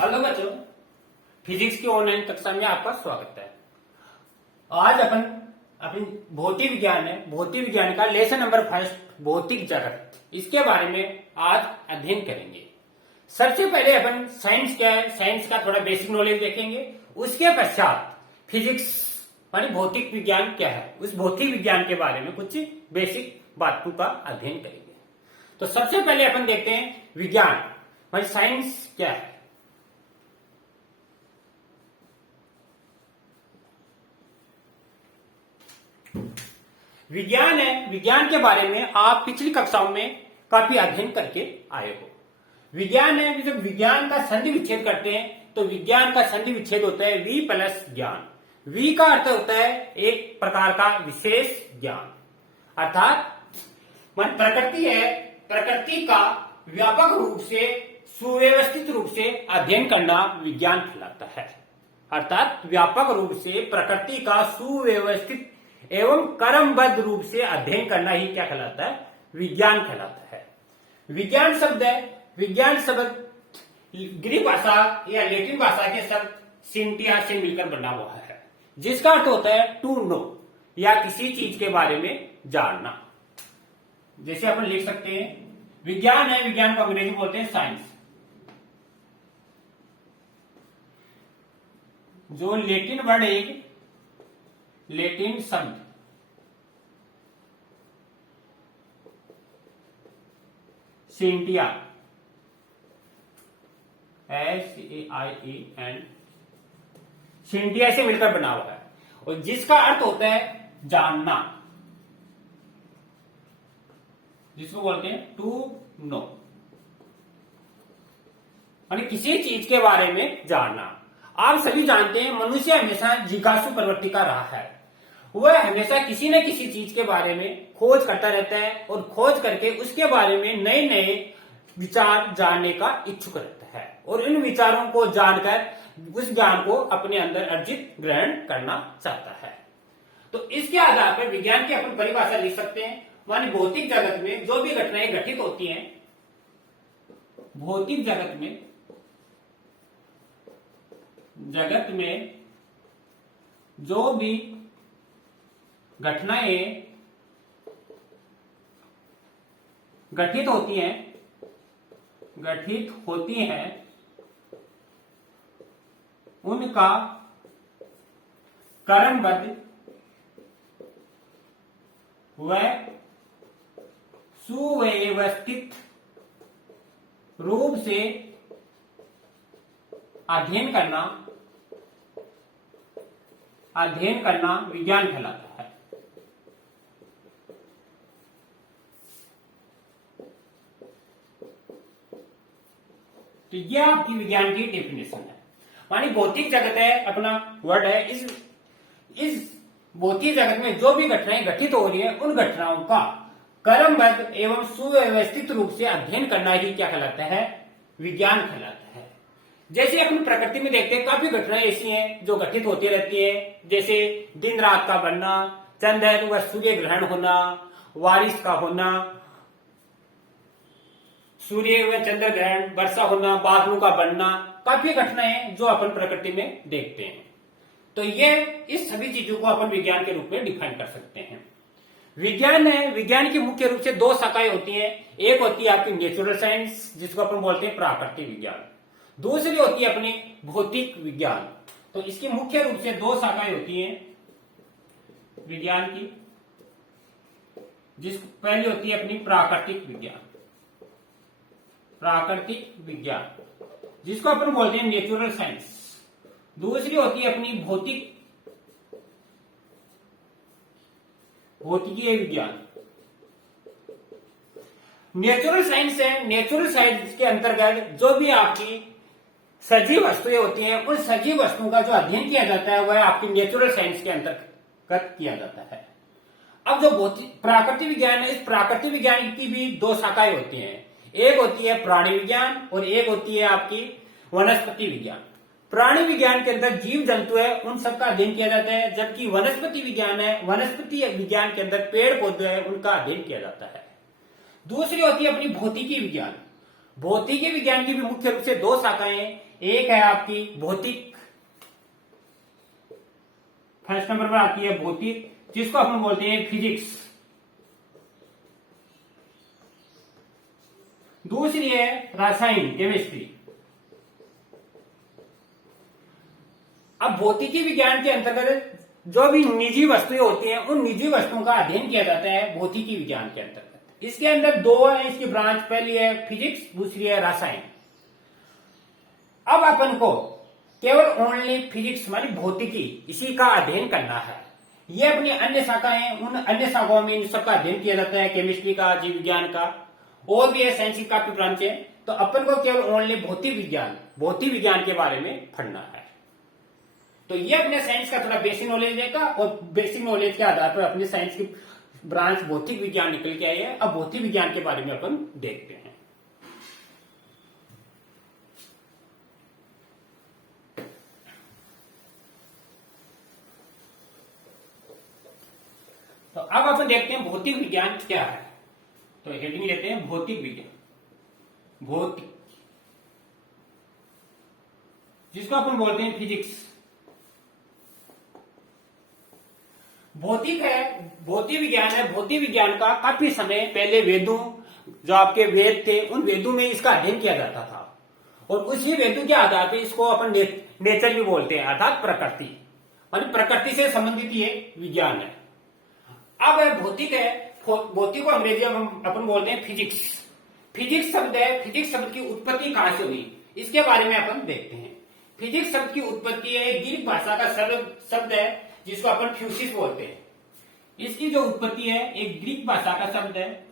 Hello बच्चों, physics की online कक्षा में आपका स्वागत है। आज अपन भौतिक विज्ञान है, भौतिक विज्ञान का लेसन नंबर 1 भौतिक जगत, इसके बारे में आज अध्ययन करेंगे। सबसे पहले अपन साइंस क्या है, साइंस का थोड़ा बेसिक नॉलेज देखेंगे। उसके पश्चात फिजिक्स मानी भौतिक विज्ञान क्या है, उस भौतिक विज्ञान के बारे में कुछ बेसिक बातों का अध्ययन करेंगे। तो सबसे पहले अपन देखते हैं विज्ञान मानी साइंस क्या है। विज्ञान है, विज्ञान के बारे में आप पिछली कक्षाओं में काफी अध्ययन करके आए हो। विज्ञान है, जब विज्ञान का संधि विच्छेद करते हैं तो विज्ञान का संधि विच्छेद होता है वी प्लस ज्ञान। वी का अर्थ होता है एक प्रकार का विशेष ज्ञान, अर्थात मन प्रकृति है, प्रकृति का व्यापक रूप से सुव्यवस्थित रूप से अध्ययन करना विज्ञान कहलाता है। अर्थात व्यापक रूप से प्रकृति का सुव्यवस्थित एवं क्रमबद्ध रूप से अध्ययन करना ही क्या कहलाता है, विज्ञान कहलाता है। विज्ञान शब्द है, विज्ञान शब्द ग्रीक भाषा या लैटिन भाषा के शब्द सिंटिया से मिलकर बना हुआ है, जिसका अर्थ होता है टू नो या किसी चीज के बारे में जानना। जैसे अपन लिख सकते हैं विज्ञान है, विज्ञान को अंग्रेजी बोलते हैं साइंस। जो लैटिन वर्ड एक लैटिन शब्द सिंटिया SAIEN सिंटिया से मिलकर बना हुआ है और जिसका अर्थ होता है जानना, जिसको बोलते हैं टू नो, यानी किसी चीज के बारे में जानना। आप सभी जानते हैं मनुष्य हमेशा जिज्ञासु प्रवृत्ति का रहा है। वह हमेशा किसी न किसी चीज के बारे में खोज करता रहता है और खोज करके उसके बारे में नए नए विचार जानने का इच्छुक रहता है और इन विचारों को जानकर उस ज्ञान को अपने अंदर अर्जित ग्रहण करना चाहता है। तो इसके आधार पर विज्ञान की अपन परिभाषा लिख सकते हैं, मानी भौतिक जगत में जो भी घटनाएं घटित होती हैं, भौतिक जगत में जो भी घटनाएं घटित होती हैं उनका क्रमबद्ध व सुव्यवस्थित रूप से अध्ययन करना विज्ञान कहलाता है। तो यह आपकी विज्ञान की डेफिनेशन है। मानी भौतिक जगत है, अपना वर्ड है, इस भौतिक जगत में जो भी घटनाएं घटित हो रही है उन घटनाओं का क्रमबद्ध एवं सुव्यवस्थित रूप से अध्ययन करना ही क्या कहलाता है, विज्ञान कहलाता है। जैसे अपन प्रकृति में देखते हैं काफी घटनाएं ऐसी हैं जो घटित होती रहती है, जैसे दिन रात का बनना, चंद्र व सूर्य ग्रहण होना, बारिश का होना, सूर्य व चंद्र ग्रहण, वर्षा होना, बादलों का बनना, काफी घटनाएं जो अपन प्रकृति में देखते हैं। तो ये इस सभी चीजों को अपन विज्ञान के रूप में डिफाइन कर सकते हैं। विज्ञान है, विज्ञान की मुख्य रूप से दो शाखाएं होती हैं। एक होती है आपकी नेचुरल साइंस, जिसको अपन बोलते हैं प्राकृतिक विज्ञान। दूसरी होती है अपनी भौतिक विज्ञान। तो इसकी मुख्य रूप से दो शाखाएं होती हैं विज्ञान की, जिस पहली होती है अपनी प्राकृतिक विज्ञान, जिसको अपन बोलते हैं नेचुरल साइंस। दूसरी होती है अपनी भौतिकीय विज्ञान। नेचुरल साइंस है, नेचुरल साइंस के अंतर्गत जो भी आपकी सजीव वस्तुएं होती हैं, उन सजीव वस्तुओं का जो अध्ययन किया जाता है वह आपकी नेचुरल साइंस के अंतर्गत किया जाता है। अब जो प्राकृतिक विज्ञान है, इस प्राकृतिक विज्ञान की भी दो शाखाएं होती हैं। एक होती है प्राणी विज्ञान और एक होती है आपकी वनस्पति विज्ञान। प्राणी विज्ञान के अंदर जीव जंतु है, उन सबका अध्ययन किया जाता है, जबकि वनस्पति विज्ञान है, वनस्पति विज्ञान के अंदर पेड़ पौधे हैं, उनका अध्ययन किया जाता है। दूसरी होती है अपनी भौतिकी विज्ञान। भौतिकी विज्ञान की भी मुख्य रूप से दो शाखाएं हैं। एक है आपकी भौतिक, फर्स्ट नंबर पर आती है भौतिक, जिसको अपन बोलते हैं फिजिक्स। दूसरी है रासायनिक, केमिस्ट्री। अब भौतिकी विज्ञान के अंतर्गत जो भी निजी वस्तुएं होती हैं, उन निजी वस्तुओं का अध्ययन किया जाता है भौतिकी विज्ञान के अंतर्गत। इसके अंदर दो है इसकी ब्रांच, पहली है फिजिक्स, दूसरी है रसायन। अब अपन को केवल ओनली फिजिक्स मानी भौतिकी, इसी का अध्ययन करना है। ये अपनी अन्य शाखा है, उन अन्य शाखाओं में इन सबका अध्ययन किया जाता है, केमिस्ट्री का, जीव विज्ञान का, और भी है साइंस की काफी ब्रांच है। तो अपन को केवल ओनली भौतिक विज्ञान के बारे में पढ़ना है। तो ये अपने साइंस का थोड़ा बेसिक नॉलेज देगा, और बेसिक नॉलेज के आधार पर अपने साइंस की ब्रांच भौतिक विज्ञान निकल के आई है। अब भौतिक विज्ञान के बारे में अपन देखते हैं। तो अब अपन देखते हैं भौतिक विज्ञान क्या है। तो हेडिंग लेते हैं भौतिक विज्ञान। भौतिक, जिसको अपन बोलते हैं फिजिक्स। भौतिक है, भौतिक विज्ञान है। भौतिक विज्ञान का काफी समय पहले वेदों, जो आपके वेद थे, उन वेदों में इसका अध्ययन किया जाता था, और उसी वेदों के आधार पर इसको अपन नेचर भी बोलते हैं, अर्थात प्रकृति, और प्रकृति से संबंधित ये विज्ञान है। अब भौतिक है, भौतिक को अंग्रेजी में अपन बोलते हैं फिजिक्स। फिजिक्स शब्द है, फिजिक्स शब्द की उत्पत्ति कहां से हुई, इसके बारे में अपन देखते हैं। फिजिक्स शब्द की उत्पत्ति है, ग्रीक भाषा का शब्द है, जिसको अपन फ्यूसिस बोलते हैं। इसकी जो उत्पत्ति है एक ग्रीक भाषा का शब्द है,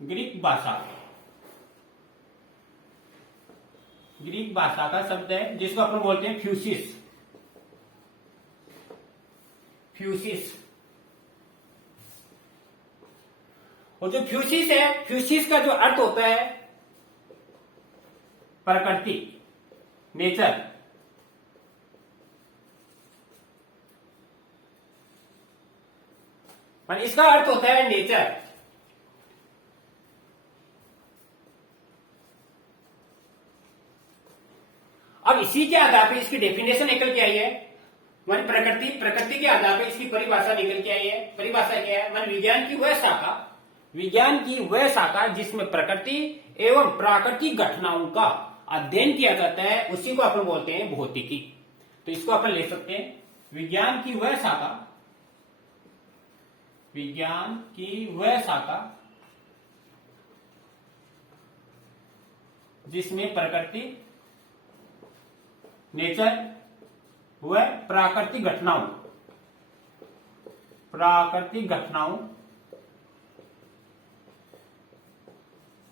ग्रीक भाषा का शब्द है, जिसको अपन बोलते हैं फ्यूसिस। फ्यूसिस, और जो फ्यूसिस है, फ्यूसिस का जो अर्थ होता है प्रकृति, नेचर। और इसका अर्थ होता है नेचर। अब इसी के आधार पर इसकी डेफिनेशन निकल के आई है, मान प्रकृति के आधार पर इसकी परिभाषा निकल के आई है। परिभाषा क्या है, मान विज्ञान की वह शाखा जिसमें प्रकृति एवं प्राकृतिक घटनाओं का अध्ययन किया जाता है, उसी को अपन बोलते हैं भौतिकी। तो इसको अपन ले सकते हैं विज्ञान की वह शाखा जिसमें प्रकृति, नेचर व प्राकृतिक घटनाओं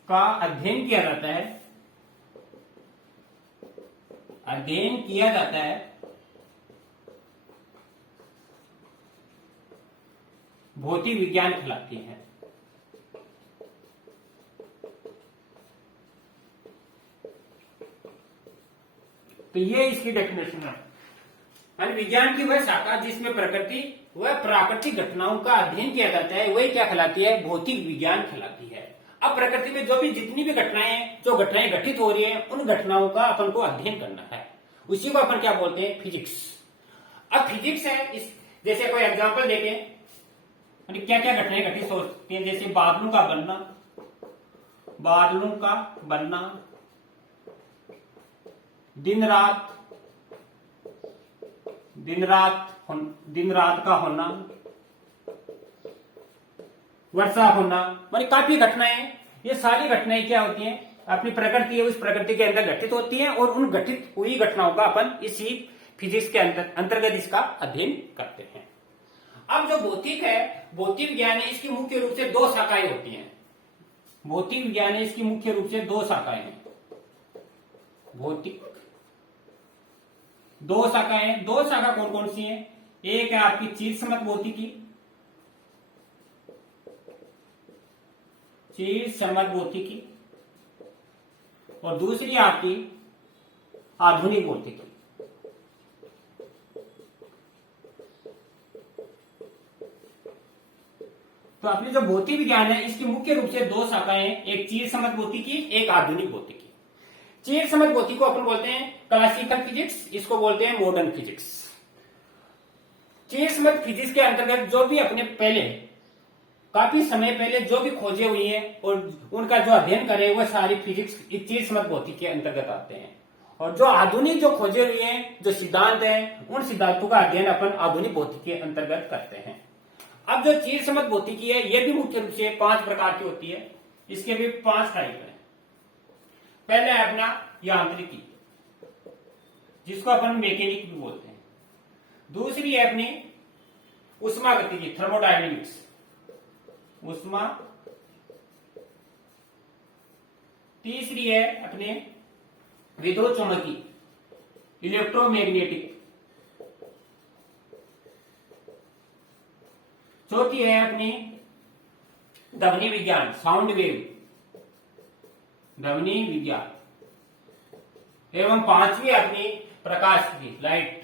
का अध्ययन किया जाता है, भौतिक विज्ञान कहलाती है। तो ये इसकी डेफिनेशन है, विज्ञान की वह शाखा जिसमें प्रकृति व प्राकृतिक घटनाओं का अध्ययन किया जाता है, वही क्या कहलाती है, भौतिक विज्ञान कहलाती है। अब प्रकृति में जो भी जितनी भी घटनाएं घटित हो रही हैं, उन घटनाओं का अपन को अध्ययन करना है, उसी को अपन क्या बोलते हैं, फिजिक्स। अब फिजिक्स है, जैसे कोई एग्जांपल देखें, क्या क्या घटनाएं घटित होती हैं, जैसे बादलों का बनना, दिन रात का होना, वर्षा होना, मानी काफी घटनाएं। ये सारी घटनाएं क्या होती हैं, अपनी प्रकृति है, उस प्रकृति के अंदर घटित होती हैं, और उन घटित हुई घटनाओं का अपन इसी फिजिक्स के अंतर्गत इसका अध्ययन करते हैं। अब जो भौतिक है, भौतिक विज्ञान है, इसकी मुख्य रूप से दो शाखाएं होती हैं। भौतिक विज्ञान है, इसकी मुख्य रूप से दो शाखाएं हैं। दो शाखा कौन कौन सी हैं? एक है आपकी चीज सम्मत भौतिकी, और दूसरी आपकी आधुनिक भौतिकी। तो अपनी जो भौतिक विज्ञान है इसकी मुख्य रूप से दो शाखाएं हैं, एक चिर समझ भौतिकी, एक आधुनिक भौतिकी। चिर समझ भौतिकी को अपन बोलते हैं क्लासिकल फिजिक्स, इसको बोलते हैं मॉडर्न फिजिक्स। चिर समझ फिजिक्स के अंतर्गत जो भी अपने पहले काफी समय पहले जो भी खोजे हुई है और उनका जो अध्ययन करे वो सारी फिजिक्स चिर समझ भौतिकी के अंतर्गत आते हैं। और जो आधुनिक जो खोजे हुए हैं जो सिद्धांत हैं उन सिद्धांतों का अध्ययन अपन आधुनिक भौतिकी के अंतर्गत करते हैं। अब जो चिर समझ भौतिकी है ये भी मुख्य रूप से 5 प्रकार की होती है, इसके भी 5 टाइप है। पहले है अपना यांत्रिकी, जिसको अपन मैकेनिक भी बोलते हैं। दूसरी है अपनी उष्मागतिकी, थर्मोडायनेमिक्स, उष्मा। तीसरी है अपने विद्युत चुंबकी, इलेक्ट्रोमैग्नेटिक। चौथी है अपनी ध्वनि विज्ञान, साउंड वेव, ध्वनि विज्ञान। एवं 5वीं अपनी प्रकाश की, लाइट।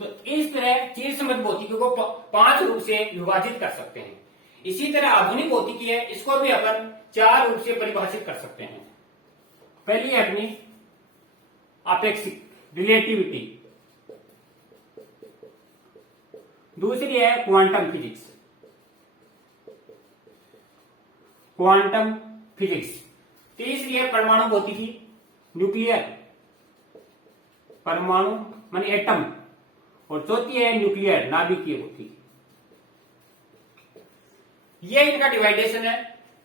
तो इस तरह चिर समझ भौतिकी को 5 रूप से विभाजित कर सकते हैं। इसी तरह आधुनिक भौतिकी है, इसको भी अपन 4 रूप से परिभाषित कर सकते हैं। पहली है अपनी आपेक्षिक, रिलेटिविटी। दूसरी है क्वांटम फिजिक्स, क्वांटम फिजिक्स। तीसरी है परमाणु भौतिकी, न्यूक्लियर, परमाणु माने एटम। और चौथी है न्यूक्लियर, नाभिकीय भौतिकी। ये इनका डिवाइडेशन है।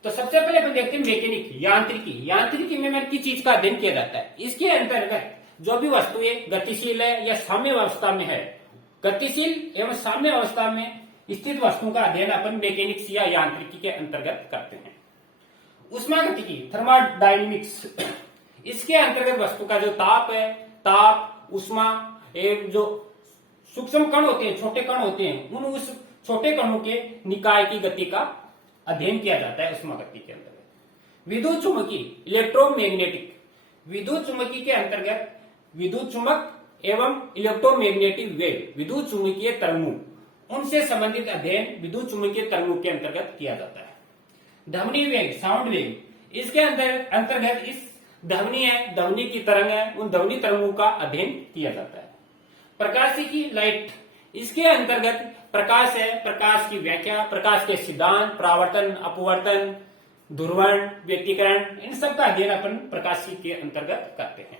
तो सबसे पहले अपन देखते हैं मैकेनिक, यांत्रिकी। यांत्रिकी में किस चीज का अध्ययन किया जाता है? इसके अंतर्गत जो भी वस्तुएं गतिशील है या साम्य अवस्था में है, गतिशील एवं साम्य अवस्था में स्थित वस्तुओं का अध्ययन अपन मैकेनिक्स या यांत्रिकी के अंतर्गत करते हैं। उष्मागतिकी, थर्मोडायनेमिक्स, इसके अंतर्गत वस्तु का जो ताप है, ताप, उष्मा एवं जो सूक्ष्म कण होते हैं, छोटे कण होते हैं, उन उस छोटे कणों के निकाय की गति का अध्ययन किया जाता है उष्मागतिकी के अंतर्गत। विद्युत चुंबकी, इलेक्ट्रोमैग्नेटिक, विद्युत चुंबकी के अंतर्गत विद्युत चुंबक एवं इलेक्ट्रोमैग्नेटिक वेव, विद्युत चुंबकीय तरंगों, उनसे संबंधित अध्ययन विद्युत चुंबकीय तरंगों के अंतर्गत किया जाता है। ध्वनि वेग, साउंड वेव, इसके अंतर्गत इस ध्वनि है, ध्वनि की तरंग है, उन ध्वनि तरंगों का अध्ययन किया जाता है। प्रकाशिकी, लाइट, इसके अंतर्गत प्रकाश है, प्रकाश की व्याख्या, प्रकाश के सिद्धांत, परावर्तन, अपवर्तन, ध्रुवण, व्यतिकरण, इन सब का अध्ययन अपन प्रकाशिकी के अंतर्गत करते हैं।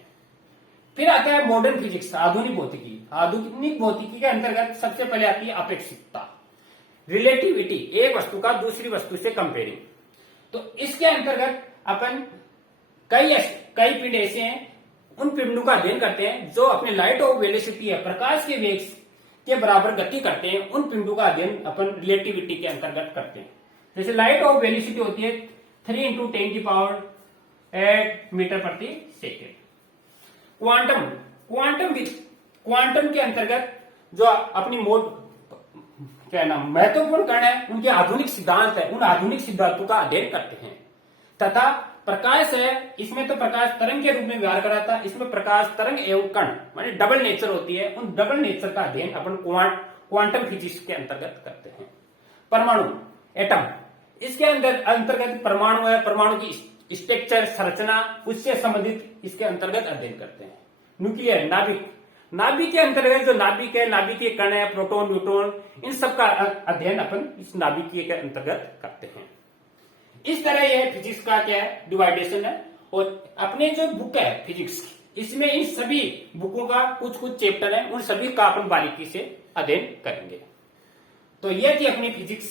फिर आता है मॉडर्न फिजिक्स, आधुनिक भौतिकी। आधुनिक भौतिकी के अंतर्गत सबसे पहले आती है अपेक्षिकता, रिलेटिविटी, एक वस्तु का दूसरी वस्तु से कंपेयरिंग। तो इसके अंतर्गत अपन कई पिंड ऐसे हैं, उन पिंडों का अध्ययन करते हैं जो अपने लाइट ऑफ वेलोसिटी है, प्रकाश के वेग के बराबर गति करते हैं। उन पिंडों का अध्ययन अपन रिलेटिविटी के अंतर्गत करते हैं। जैसे लाइट ऑफ वेलोसिटी होती है 3 × 10⁸ मीटर प्रति सेकेंड। क्वांटम के अंतर्गत जो अपनी महत्वपूर्ण कण है, उनके आधुनिक सिद्धांत है, उन आधुनिक सिद्धांतों का अध्ययन करते हैं। तथा प्रकाश है, इसमें तो प्रकाश तरंग के रूप में व्यवहार कराता है, इसमें प्रकाश तरंग एवं कण माने डबल नेचर होती है, उन डबल नेचर का अध्ययन अपन क्वांटम फिजिक्स के अंतर्गत करते हैं। परमाणु, एटम, इसके अंतर्गत परमाणु है, परमाणु की स्ट्रक्चर, संरचना, उससे संबंधित इसके अंतर्गत अध्ययन करते हैं। न्यूक्लियर, नाभिक, नाभिक के अंतर्गत जो नाभिक है, नाभिकीय कण है, प्रोटॉन, न्यूट्रॉन, इन सब का अध्ययन अपन इस नाभिकीय के अंतर्गत करते हैं। इस तरह यह फिजिक्स का क्या है, डिवाइडेशन है। और अपने जो बुक है फिजिक्स की, इसमें इन सभी बुकों का कुछ चैप्टर है, उन सभी का अपन बारीकी से अध्ययन करेंगे। तो यह थी अपनी फिजिक्स,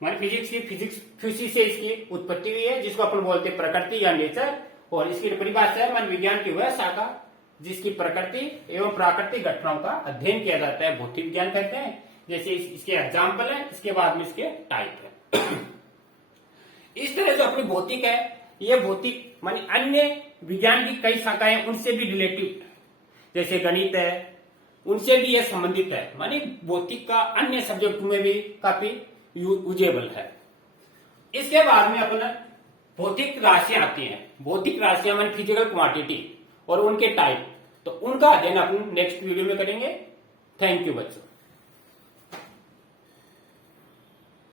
मान फिजिक्स की फिजिक्स से इसकी उत्पत्ति हुई है, जिसको अपन बोलते हैं प्रकृति या नेचर। और इसकी परिभाषा है मन विज्ञान की वह शाखा जिसकी प्रकृति एवं प्राकृतिक घटनाओं का अध्ययन किया जाता है, भौतिक विज्ञान कहते हैं। जैसे इसके एग्जाम्पल है, इसके बाद में इसके टाइप है। इस तरह जो अपनी भौतिक है, यह भौतिक मानी अन्य विज्ञान की कई शाखाएं उनसे भी रिलेटिव, जैसे गणित है, उनसे भी यह संबंधित है, मानी भौतिक का अन्य सब्जेक्ट में भी काफी यूजेबल है। इसके बाद में अपन भौतिक राशियां आती हैं। भौतिक राशियां मानी फिजिकल क्वांटिटी और उनके टाइप, तो उनका अध्ययन अपन नेक्स्ट वीडियो में करेंगे। थैंक यू बच्चों।